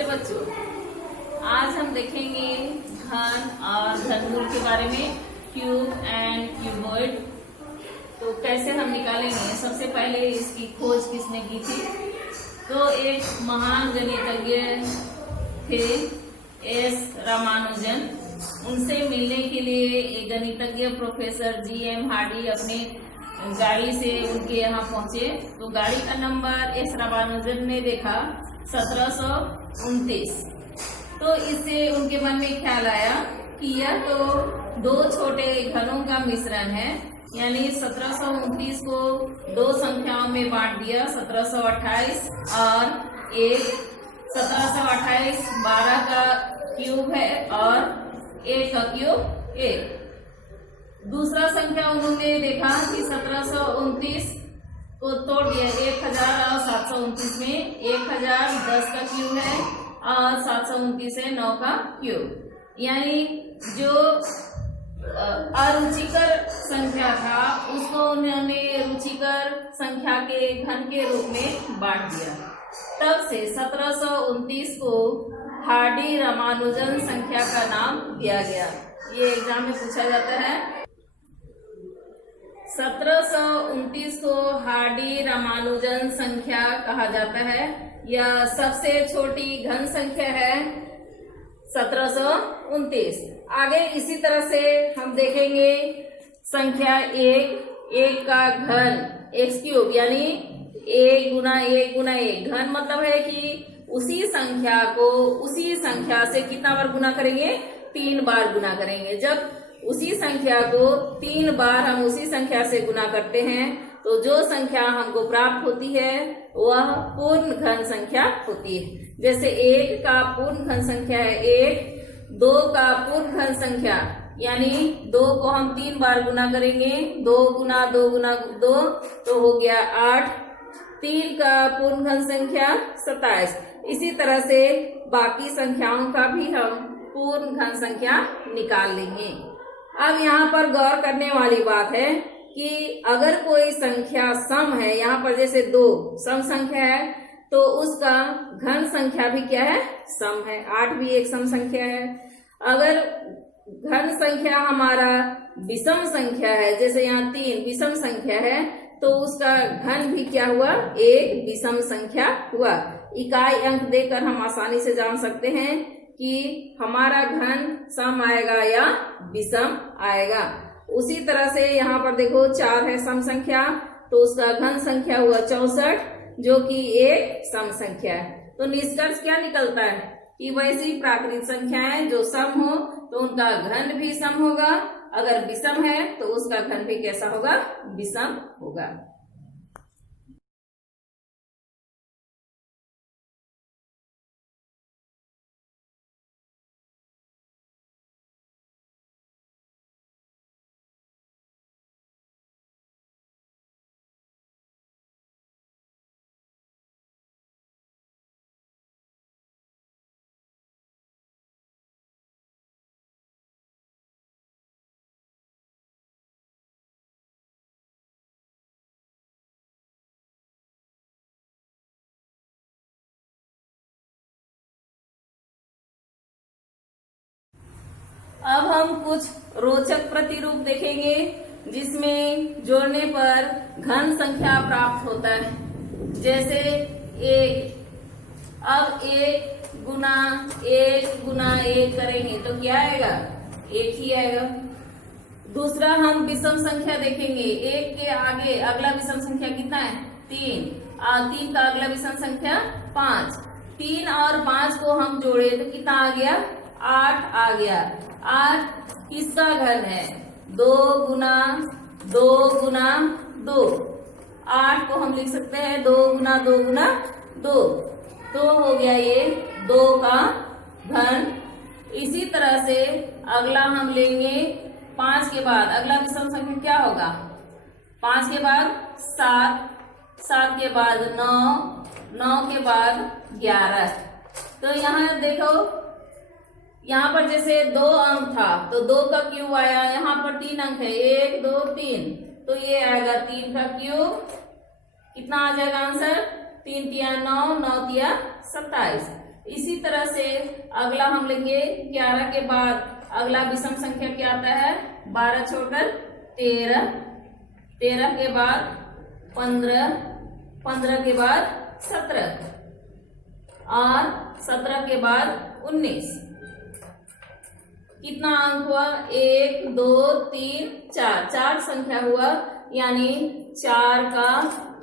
नमस्ते बच्चों, आज हम देखेंगे घन और घनमूल के बारे में, क्यूब एंड क्यूबॉइड। तो कैसे हम निकालेंगे। सबसे पहले इसकी खोज किसने की थी, तो एक महान गणितज्ञ थे एस रामानुजन। उनसे मिलने के लिए एक गणितज्ञ प्रोफेसर जीएम हार्डी अपने गाड़ी से उनके यहाँ पहुंचे। तो गाड़ी का नंबर एस रामानुजन ने देखा 1729। तो इससे उनके मन में ख्याल आया कि यह तो दो छोटे घनों का मिश्रण है, यानी 1729 को दो संख्याओं में बांट दिया, 1728 और 1। 1728 12 का क्यूब है और 1 का क्यूब 1। दूसरा संख्या उन्होंने देखा कि 1729 को तोड़ दिया 1000 और 729 में। 1000 10 का क्यूब है और 729 है 9 का क्यूब, यानी जो अरुचिकर संख्या था उसको उन्होंने रुचिकर संख्या के घन के रूप में बांट दिया। तब से 1729 को हार्डी रामानुजन संख्या का नाम दिया गया। ये एग्जाम में पूछा जाता है। 1729 को हार्डी रामानुजन संख्या कहा जाता है। यह सबसे छोटी घन संख्या है 1729। आगे इसी तरह से हम देखेंगे संख्या 1 का घन x क्यूब, यानी 1 गुना 1 गुना 1। घन मतलब है कि उसी संख्या को उसी संख्या से कितना बार गुना करेंगे, 3 बार गुना करेंगे। जब उसी संख्या को 3 बार हम उसी संख्या से गुना करते हैं तो जो संख्या हमको प्राप्त होती है वह पूर्ण घन संख्या होती है। जैसे 1 का पूर्ण घन संख्या है 1, 2 का पूर्ण घन संख्या यानी 2 को हम 3 बार गुना करेंगे, 2 गुना 2 गुना 2 तो हो गया 8। 3 का पूर्ण घन संख्या 27। इसी तरह से बाकी संख्याओं का भी हम पूर्ण घन संख्या निकाल लेंगे। अब यहाँ पर गौर करने वाली बात है कि अगर कोई संख्या सम है, यहाँ पर जैसे 2 सम संख्या है तो उसका घन संख्या भी क्या है, सम है। 8 भी एक सम संख्या है। अगर घन संख्या हमारा विषम संख्या है, जैसे यहाँ 3 विषम संख्या है तो उसका घन भी क्या हुआ, एक विषम संख्या हुआ। इकाई अंक देकर हम आसानी से जान सकते हैं कि हमारा घन सम आएगा या विषम आएगा। उसी तरह से यहाँ पर देखो 4 है सम संख्या तो उसका घन संख्या हुआ 64, जो कि एक सम संख्या है। तो निष्कर्ष क्या निकलता है कि वैसी प्राकृतिक संख्याएं जो सम हो तो उनका घन भी सम होगा, अगर विषम है तो उसका घन भी कैसा होगा, विषम होगा। अब हम कुछ रोचक प्रतिरूप देखेंगे जिसमें जोड़ने पर घन संख्या प्राप्त होता है। जैसे 1, अब 1 गुना 1 गुना 1 करेंगे तो क्या आएगा, 1 ही आएगा। दूसरा हम विषम संख्या देखेंगे। 1 के आगे अगला विषम संख्या कितना है, 3। 3 का अगला विषम संख्या 5। 3 और 5 को हम जोड़े तो कितना आ गया, 8 आ गया। 8 किसका घन है, 2 गुना 2 गुना 2। 8 को हम लिख सकते हैं 2 गुना 2 गुना 2, तो हो गया ये 2 का घन। इसी तरह से अगला हम लेंगे 5 के बाद अगला विषम संख्या क्या होगा, 5 के बाद 7, 7 के बाद 9, 9 के बाद 11। तो यहाँ देखो, यहाँ पर जैसे 2 अंक था तो 2 का क्यूब आया, यहाँ पर 3 अंक है 1 2 3 तो ये आएगा 3 का क्यूब। कितना आ जाएगा आंसर, 3 तिया 9, 9 तिया 27। इसी तरह से अगला हम लेंगे 11 के बाद अगला विषम संख्या क्या आता है, 12 छोड़कर 13, 13 के बाद 15, 15 के बाद 17 और 17 के बाद 19। कितना अंक हुआ, 1 2 3 4, 4 संख्या हुआ, यानी 4 का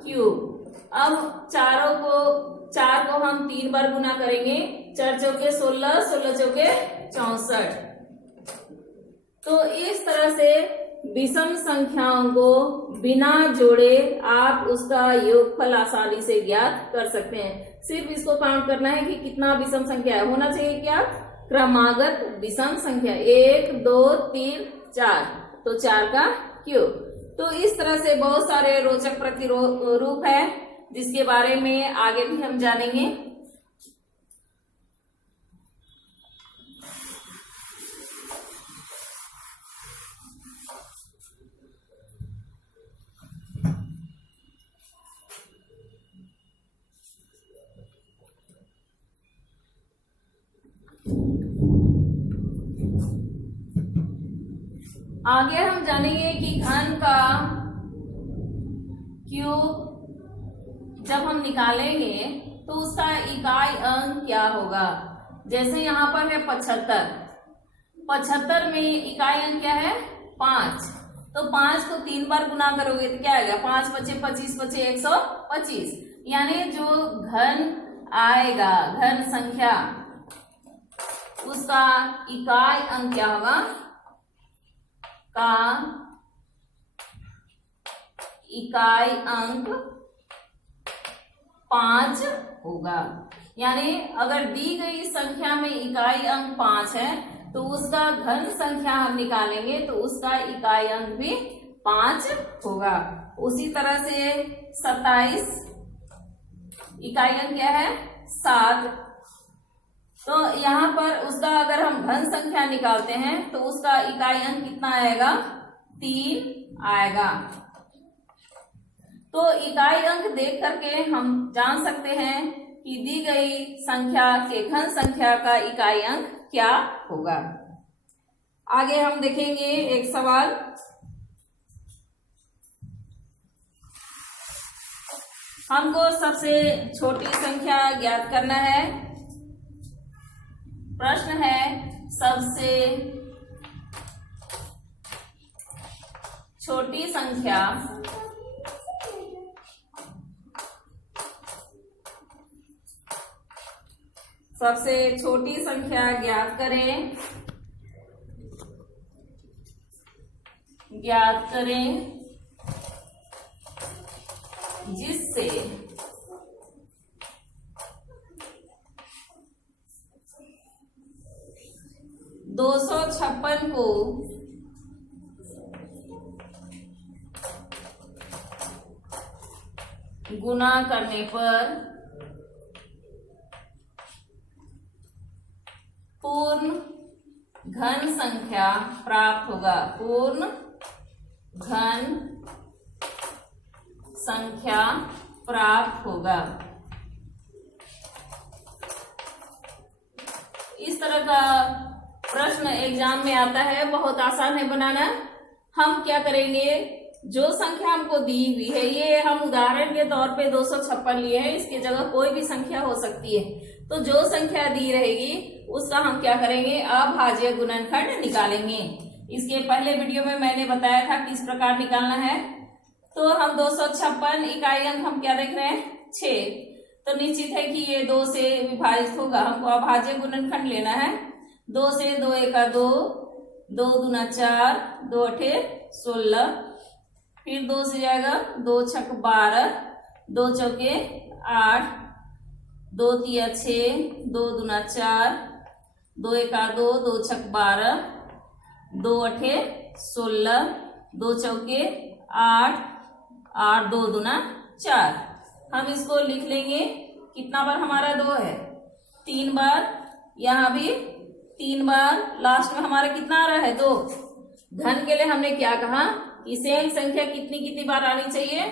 क्यूब। अब 4 को हम 3 बार गुना करेंगे, 4 चौके 16, 16 चौके 64। तो इस तरह से विषम संख्याओं को बिना जोड़े आप उसका योगफल आसानी से ज्ञात कर सकते हैं। सिर्फ इसको काउंट करना है कि कितना विषम संख्या है, होना चाहिए क्या, क्रमागत विषम संख्या 1 2 3 4, तो 4 का क्यूब। तो इस तरह से बहुत सारे रोचक प्रतिरूप है जिसके बारे में आगे भी हम जानेंगे। आगे हम जानेंगे कि घन का क्यूब जब हम निकालेंगे तो उसका इकाई अंक क्या होगा। जैसे यहाँ पर है 75, 75 में इकाई अंक क्या है 5, तो 5 को 3 बार गुना करोगे तो क्या आएगा, 5 बचे 25 बचे 125, यानी जो घन आएगा, घन संख्या, उसका इकाई अंक क्या होगा, का इकाई अंक 5 होगा। यानी अगर दी गई संख्या में इकाई अंक 5 है तो उसका घन संख्या हम निकालेंगे तो उसका इकाई अंक भी 5 होगा। उसी तरह से 27 इकाई अंक क्या है 7, तो यहाँ पर उसका अगर हम घन संख्या निकालते हैं तो उसका इकाई अंक कितना आएगा, 3 आएगा। तो इकाई अंक देख करके हम जान सकते हैं कि दी गई संख्या के घन संख्या का इकाई अंक क्या होगा। आगे हम देखेंगे एक सवाल, हमको सबसे छोटी संख्या ज्ञात करना है। प्रश्न है सबसे छोटी संख्या ज्ञात करें, जिससे 256 को गुना करने पर पूर्ण घन संख्या प्राप्त होगा, पूर्ण घन संख्या प्राप्त होगा। इस तरह का प्रश्न एग्जाम में आता है, बहुत आसान है बनाना। हम क्या करेंगे, जो संख्या हमको दी हुई है, ये हम उदाहरण के तौर पे 256 लिए हैं, इसकी जगह कोई भी संख्या हो सकती है। तो जो संख्या दी रहेगी उसका हम क्या करेंगे, अभाज्य गुणनखंड निकालेंगे। इसके पहले वीडियो में मैंने बताया था किस प्रकार निकालना है। तो हम 256 इकाई अंक हम क्या देख रहे हैं 6, तो निश्चित है कि ये 2 से विभाजित होगा। हमको अभाज्य गुणनखंड लेना है। 2 से 2 एका 2, 2 दूना 4, 2 अठे 16, फिर 2 से जाएगा 2 छक 12, 2 चौके 8, 2 तिया 6, 2 दूना 4, 2 एका 2, 2 छक 12, 2 अठे 16, 2 चौके 8, 8 2 दूना 4। हम इसको लिख लेंगे, कितना बार हमारा 2 है 3 बार, यहाँ भी 3 बार, लास्ट में हमारा कितना आ रहा है 2। घन के लिए हमने क्या कहा कि सेम संख्या कितनी कितनी बार आनी चाहिए,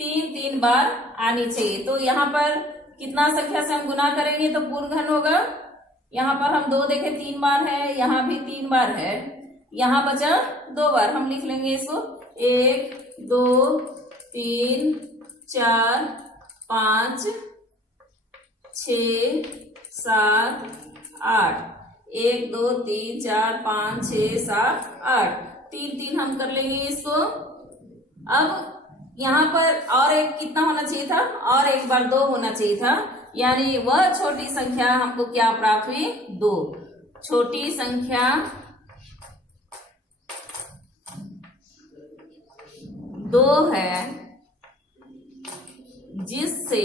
3 3 बार आनी चाहिए। तो यहाँ पर कितना संख्या से हम गुना करेंगे तो पूर्ण घन होगा। यहाँ पर हम 2 देखें 3 बार है, यहाँ भी 3 बार है, यहाँ बचा 2 बार। हम लिख लेंगे इसको 1 2 3 4 5 6 7 8, 1 2 3 4 5 6 7 8, 3 3 हम कर लेंगे इसको। अब यहाँ पर और एक कितना होना चाहिए था, और एक बार 2 होना चाहिए था, यानी वह छोटी संख्या हमको क्या प्राप्त हुई, 2। छोटी संख्या 2 है जिससे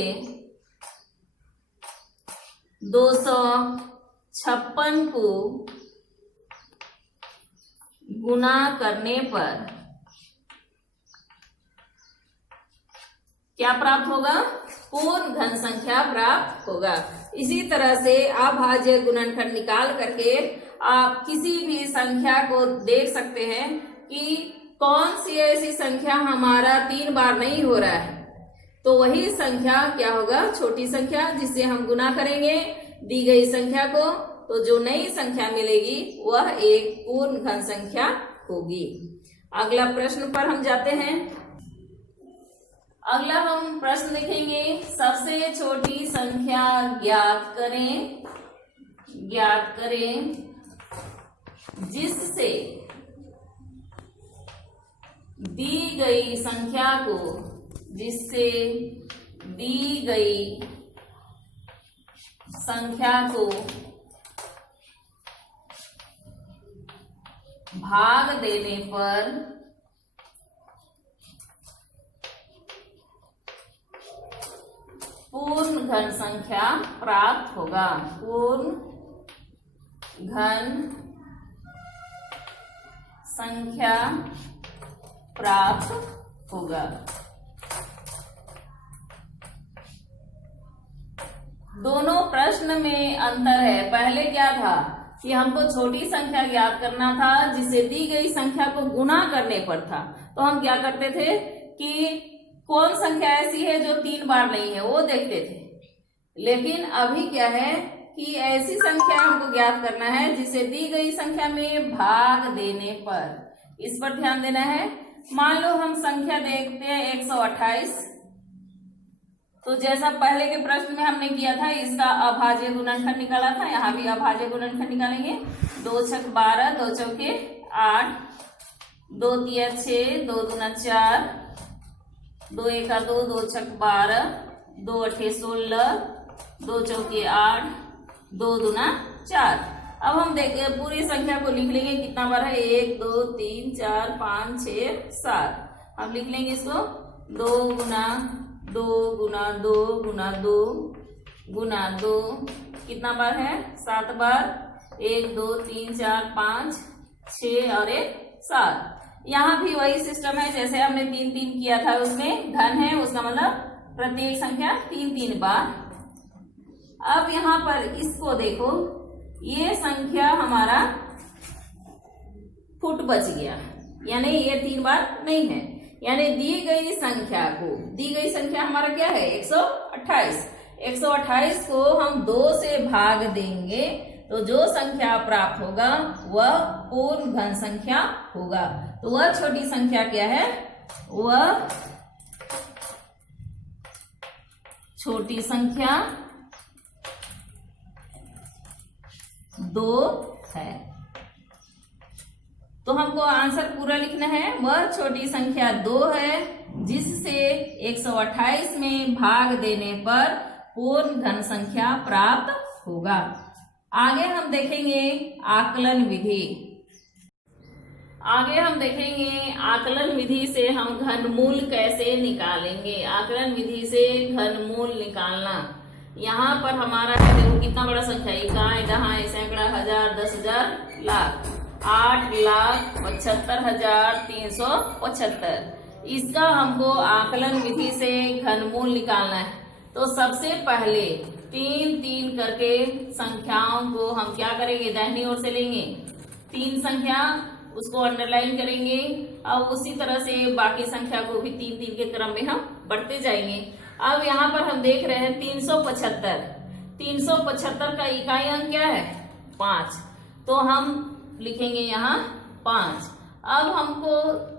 256 को गुना करने पर क्या प्राप्त होगा, पूर्ण घन संख्या प्राप्त होगा। इसी तरह से अभाज्य गुणनखंड निकाल करके आप किसी भी संख्या को देख सकते हैं कि कौन सी ऐसी संख्या हमारा 3 बार नहीं हो रहा है, तो वही संख्या क्या होगा, छोटी संख्या, जिससे हम गुना करेंगे दी गई संख्या को, तो जो नई संख्या मिलेगी वह एक पूर्ण घन संख्या होगी। अगला प्रश्न पर हम जाते हैं। अगला हम प्रश्न देखेंगे, सबसे छोटी संख्या ज्ञात करें जिससे दी गई संख्या को भाग देने पर पूर्ण घन संख्या प्राप्त होगा। पूर्ण घन संख्या प्राप्त होगा। दोनों प्रश्न में अंतर है। पहले क्या था कि हमको छोटी संख्या ज्ञात करना था जिसे दी गई संख्या को गुना करने पर था, तो हम क्या करते थे कि कौन संख्या ऐसी है जो 3 बार नहीं है वो देखते थे। लेकिन अभी क्या है कि ऐसी संख्या हमको ज्ञात करना है जिसे दी गई संख्या में भाग देने पर, इस पर ध्यान देना है। मान लो हम संख्या देखते हैं 128, तो जैसा पहले के प्रश्न में हमने किया था इसका अभाज्य गुणनखंड निकाला था, यहाँ भी अभाज्य गुणनखंड निकालेंगे। 2 छक 12, 2 चौके 8, 2 तिया 6, 2 दूना 4, 2 एका 2, 2 छक 12, 2 अठे 16, 2 चौके 8, 2 दूना 4। अब हम देखिए पूरी संख्या को लिख लेंगे, कितना बार है, 1 2 3 4 5 6 7। हम लिख लेंगे इसको 2 गुना 2 गुना 2 गुना 2 गुना 2, कितना बार है, 7 बार, 1 2 3 4 5 6 और 1 7। यहाँ भी वही सिस्टम है जैसे हमने 3 3 किया था, उसमें घन है, उसका मतलब प्रत्येक संख्या 3 3 बार। अब यहाँ पर इसको देखो, ये संख्या हमारा फुट बच गया, यानी ये 3 बार नहीं है, यानी दी गई संख्या हमारा क्या है, 128। 128 को हम 2 से भाग देंगे तो जो संख्या प्राप्त होगा वह पूर्ण घन संख्या होगा। तो वह छोटी संख्या क्या है, वह छोटी संख्या 2 है। तो हमको आंसर पूरा लिखना है, वह छोटी संख्या 2 है जिससे 128 में भाग देने पर पूर्ण घन संख्या प्राप्त होगा। आगे हम देखेंगे आकलन विधि से हम घनमूल कैसे निकालेंगे। आकलन विधि से घनमूल निकालना, यहाँ पर हमारा है देखो कितना बड़ा संख्या, इकाई दहाई सैकड़ा हजार 10,000 लाख, 8,75,375। इसका हमको आकलन विधि से घनमूल निकालना है। तो सबसे पहले 3 3 करके संख्याओं को हम क्या करेंगे, दाहिनी ओर से लेंगे 3 संख्या, उसको अंडरलाइन करेंगे। अब उसी तरह से बाकी संख्या को भी 3 3 के क्रम में हम बढ़ते जाएंगे। अब यहाँ पर हम देख रहे हैं 375। 375 का इकाई अंक क्या है? 5। तो हम लिखेंगे यहाँ 5। अब हमको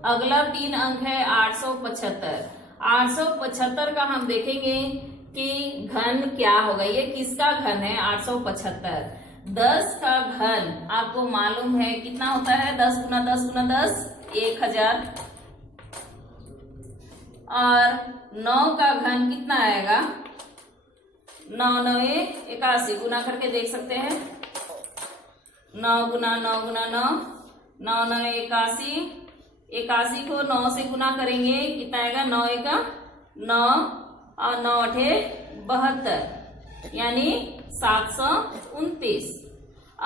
अगला 3 अंक है 875। 875 का हम देखेंगे कि घन क्या होगा, ये किसका घन है? 875। 10 का घन आपको मालूम है कितना होता है? 10 गुना 10 गुना 10 1000। और 9 का घन कितना आएगा? 9 9 81। गुना करके देख सकते हैं। 9 गुना 9 गुना 9 9 9 81। 81 को 9 से गुना करेंगे कितना आएगा? 9 1 9 और 9 8 72 यानी 729।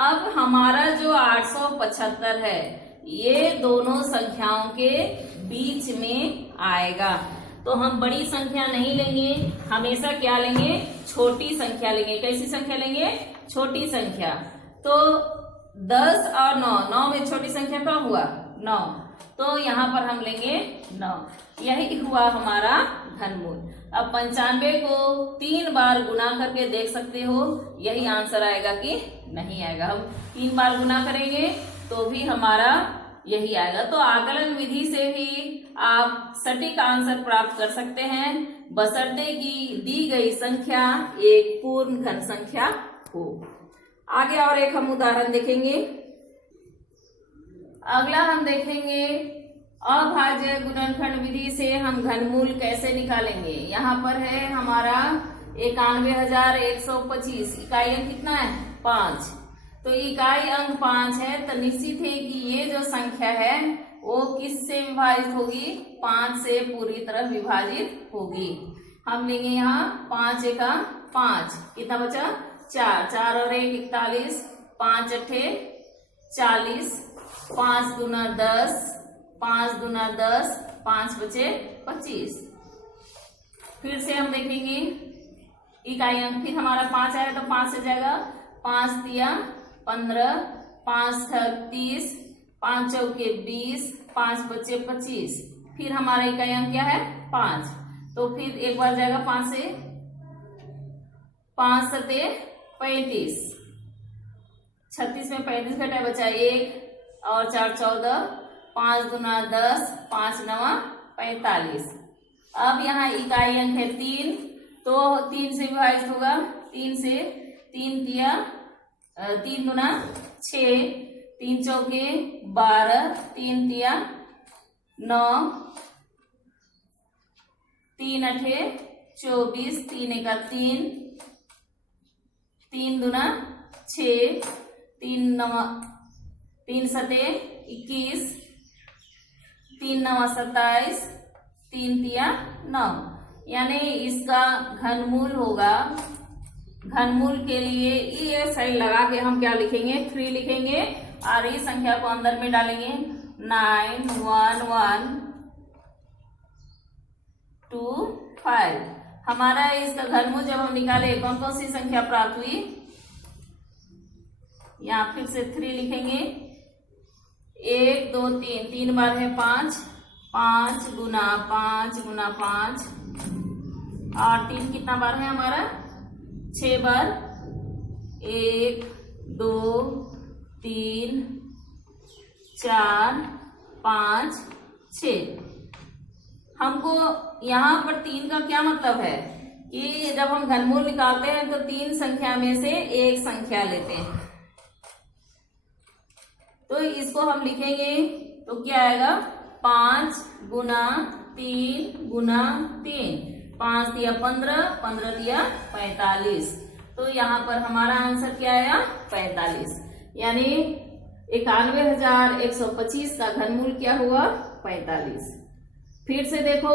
अब हमारा जो 875 है ये दोनों संख्याओं के बीच में आएगा। तो हम बड़ी संख्या नहीं लेंगे, हमेशा क्या लेंगे? छोटी संख्या लेंगे। कैसी संख्या लेंगे? छोटी संख्या। तो 10 और 9, 9 में छोटी संख्या कौन हुआ? 9। तो यहाँ पर हम लेंगे 9। यही हुआ हमारा घनमूल। अब 95 को 3 बार गुना करके देख सकते हो, यही आंसर आएगा कि नहीं आएगा। हम 3 बार गुना करेंगे तो भी हमारा यही आएगा। तो आकलन विधि से भी आप सटीक आंसर प्राप्त कर सकते हैं, बशर्ते कि दी गई संख्या एक पूर्ण घन संख्या हो। आगे और एक हम उदाहरण देखेंगे। अगला हम देखेंगे अभाज्य गुणनखंड विधि से हम घनमूल कैसे निकालेंगे। यहाँ पर है हमारा 91,125। इकाई अंक कितना है? 5। तो इकाई अंक 5 है, तो निश्चित है कि ये जो संख्या है वो किससे विभाजित होगी? 5 से पूरी तरह विभाजित होगी। हम लेंगे यहाँ 5 एका 5, कितना बचा? 4। 4 और 1 41, 5 अठे 40, 5 दूना 10, 5 दूना 10, 5 बचे 25। फिर से हम देखेंगे इकाई अंक, फिर हमारा 5 आया तो 5 से जाएगा 5 दिया 15, 5 थक 30, 5 चौके 20, 5 बचे 25। फिर हमारा इकाई अंक क्या है? 5। तो फिर एक बार जाएगा 5 से, 5 सते 35, 36 में 35 घटा बचा 1 और 4 14, 5 दूना 10, 5 नवा 45। अब यहाँ इकाई अंक है 3, तो 3 से विभाजित होगा। 3 से 3 दिया 3 दूना 6, 3 चौके 12, 3 दिया 9, 3 अठे 24, 3 एका 3, 3 दूना 6, 3 नवा 3 सते 21, 3 नवा 27, 3 तिया 9। यानी इसका घनमूल होगा। घनमूल के लिए ये साइड लगा के हम क्या लिखेंगे? 3 लिखेंगे और इस संख्या को अंदर में डालेंगे 9 1 1 2 5। हमारा इसका घनमूल जब हम निकाले कौन कौन सी संख्या प्राप्त हुई? यहाँ फिर से 3 लिखेंगे। 1 2 3, 3 बार है 5, 5 गुना 5 गुना 5 और 3 कितना बार है हमारा? 6 बार। 1 2 3 4 5 6। हमको यहाँ पर 3 का क्या मतलब है कि जब हम घनमूल निकालते हैं तो 3 संख्या में से एक संख्या लेते हैं। तो इसको हम लिखेंगे तो क्या आएगा? 5 गुना 3 गुना 3, 5 दिया 15, 15 दिया 45। तो यहाँ पर हमारा आंसर क्या आया? 45। यानी 91,125 का घनमूल क्या हुआ? 45। फिर से देखो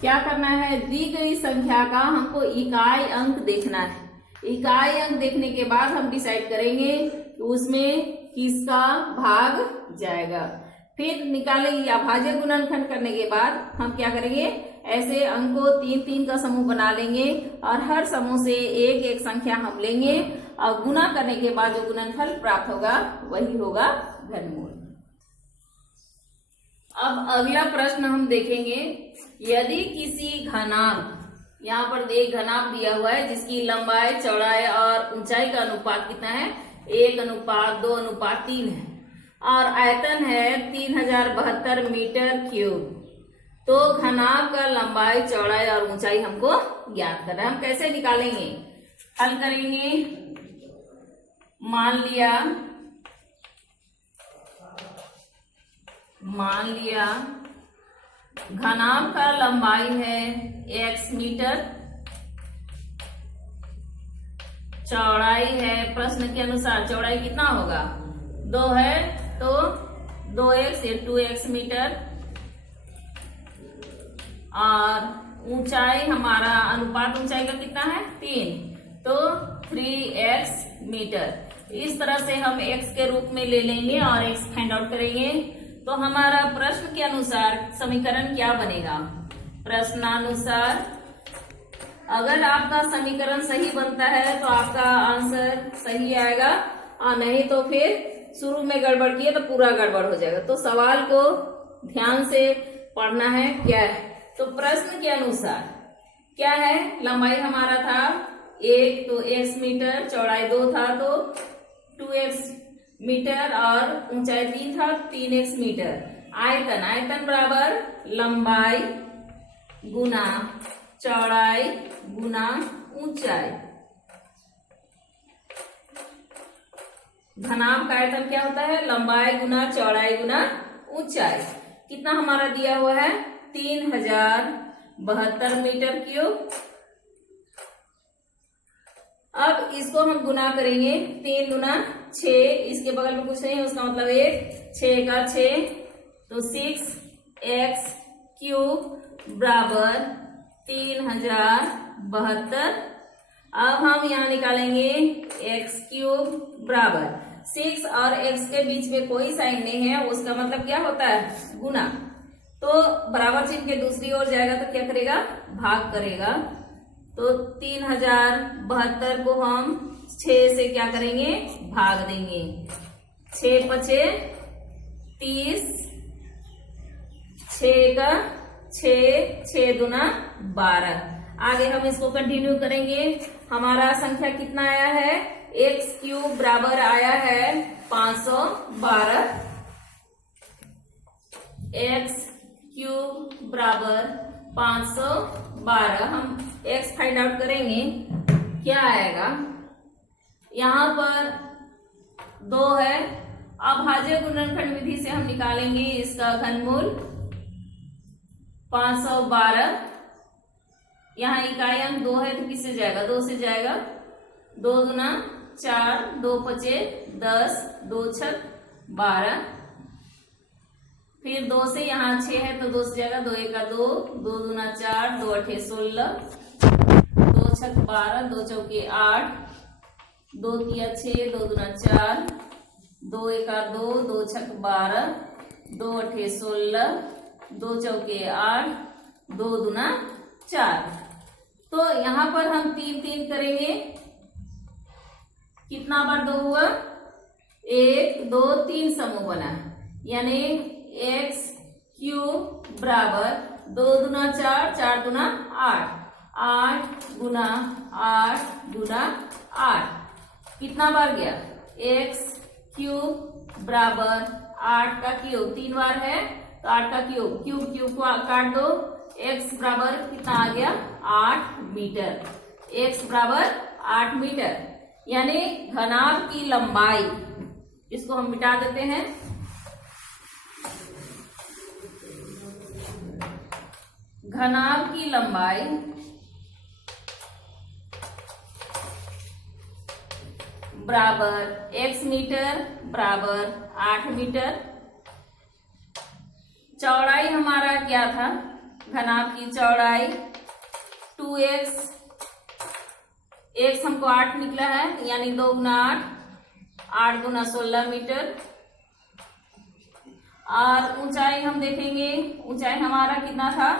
क्या करना है, दी गई संख्या का हमको इकाई अंक देखना है। इकाई अंक देखने के बाद हम डिसाइड करेंगे कि उसमें किसका भाग जाएगा। फिर निकालेंगे अभाज्य गुणनखंड करने के बाद हम क्या करेंगे, ऐसे अंकों 3-3 का समूह बना लेंगे और हर समूह से एक एक संख्या हम लेंगे और गुना करने के बाद जो गुणनफल प्राप्त होगा वही होगा घनमूल। अब अगला प्रश्न हम देखेंगे, यदि किसी घनांक यहाँ पर एक घनाभ दिया हुआ है जिसकी लंबाई, चौड़ाई और ऊंचाई का अनुपात कितना है, 1:2:3 है, और आयतन है 3072 मीटर क्यूब। तो घनाभ का लंबाई, चौड़ाई और ऊंचाई हमको ज्ञात करना है। हम कैसे निकालेंगे, हल करेंगे। मान लिया घनाभ का लंबाई है x मीटर, चौड़ाई है, प्रश्न के अनुसार चौड़ाई कितना होगा, 2 है तो 2x या 2x मीटर, और ऊंचाई हमारा अनुपात ऊंचाई का कितना है 3, तो 3x मीटर। इस तरह से हम x के रूप में ले लेंगे और x फाइंड आउट करेंगे। तो हमारा प्रश्न के अनुसार समीकरण क्या बनेगा, प्रश्नानुसार अगर आपका समीकरण सही बनता है तो आपका आंसर सही आएगा, और नहीं तो फिर शुरू में गड़बड़ किए तो पूरा गड़बड़ हो जाएगा। तो सवाल को ध्यान से पढ़ना है क्या है। तो प्रश्न के अनुसार क्या है, लंबाई हमारा था 1 तो x मीटर, चौड़ाई 2 था तो 2x मीटर, और ऊंचाई 3 था 3x मीटर। आयतन बराबर लंबाई गुना चौड़ाई गुना ऊंचाई। घनाभ का आयतन क्या होता है, लंबाई गुना चौड़ाई गुना ऊंचाई। कितना हमारा दिया हुआ है, 3072 मीटर क्यूब। अब इसको हम गुना करेंगे, 3 गुना 6, इसके बगल में कुछ नहीं है उसका मतलब 1, 6 का 6, तो 6x क्यूब बराबर 3072। अब हम यहाँ निकालेंगे x क्यूब बराबर 6 और x के बीच में कोई साइन नहीं है, उसका मतलब क्या होता है, गुना। तो बराबर चिन्ह के दूसरी ओर जाएगा तो क्या करेगा, भाग करेगा। तो 3072 को हम 6 से क्या करेंगे, भाग देंगे। 6 पचे 30, 6 का 6, 6 दूना 12। आगे हम इसको कंटिन्यू करेंगे। हमारा संख्या कितना आया है, x क्यूब बराबर आया है 512, x क्यूब बराबर 512। हम x फाइंड आउट करेंगे, क्या आएगा, यहाँ पर 2 है। अभाज्य गुणनखंड विधि से हम निकालेंगे इसका घनमूल 512। यहाँ इकाई अंक 2 है तो किससे जाएगा, 2 से जाएगा। 2 दूना 4, 2 पचे 10, 2 छक 12, फिर 2 से यहाँ 6 है तो 2 से जाएगा, 2 एका 2, 2 दूना 4, 2 अठे 16, 2 छक 12, 2 चौके 8, 2 तिया 6, 2 दूना 4, 2 एका 2, 2 छक 12, 2 अठे 16, 2 चौके 8, 2 दूना 4। तो यहाँ पर हम 3 3 करेंगे, कितना बार 2 हुआ, 1 2 3 समूह बना, यानी x क्यूब बराबर 2 दूना 4, 4 दूना 8, 8 गुना 8 गुना 8, कितना बार गया, x क्यूब बराबर 8 का क्यूब 3 बार है तो 8 का क्यूब, क्यूब क्यूब को काट दो, x बराबर कितना आ गया, 8 मीटर। x बराबर 8 मीटर, यानी घनाभ की लंबाई, इसको हम मिटा देते हैं। घनाभ की लंबाई बराबर x मीटर बराबर 8 मीटर। चौड़ाई हमारा क्या था, घनाभ की चौड़ाई 2x, x हमको 8 निकला है, यानी 2 गुना 8, 8 गुना 16 मीटर। और ऊंचाई हम देखेंगे, ऊंचाई हमारा कितना था,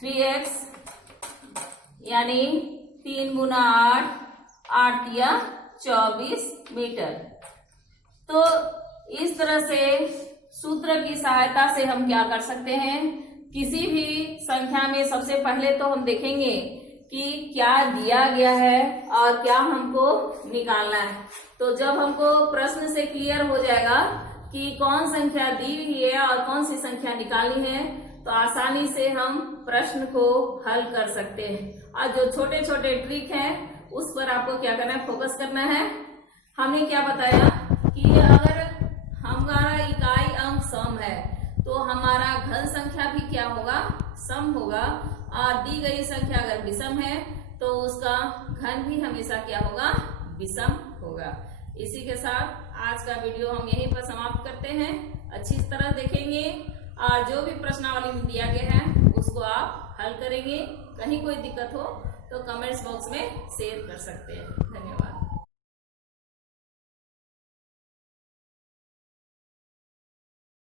3x, यानी 3 गुना 8, 8 या 24 मीटर। तो इस तरह से सूत्र की सहायता से हम क्या कर सकते हैं, किसी भी संख्या में सबसे पहले तो हम देखेंगे कि क्या दिया गया है और क्या हमको निकालना है। तो जब हमको प्रश्न से क्लियर हो जाएगा कि कौन संख्या दी हुई है और कौन सी संख्या निकालनी है, तो आसानी से हम प्रश्न को हल कर सकते हैं। और जो छोटे छोटे ट्रिक हैं उस पर आपको क्या करना है, फोकस करना है। हमने क्या बताया कि अगर हमारा इकाई अंक सम है तो हमारा घन संख्या भी क्या होगा, सम होगा। और दी गई संख्या अगर विषम है तो उसका घन भी हमेशा क्या होगा, विषम होगा। इसी के साथ आज का वीडियो हम यहीं पर समाप्त करते हैं। अच्छी तरह देखेंगे और जो भी प्रश्नावली में दिया गया है उसको आप हल करेंगे। कहीं कोई दिक्कत हो तो कमेंट्स बॉक्स में शेयर कर सकते हैं। धन्यवाद।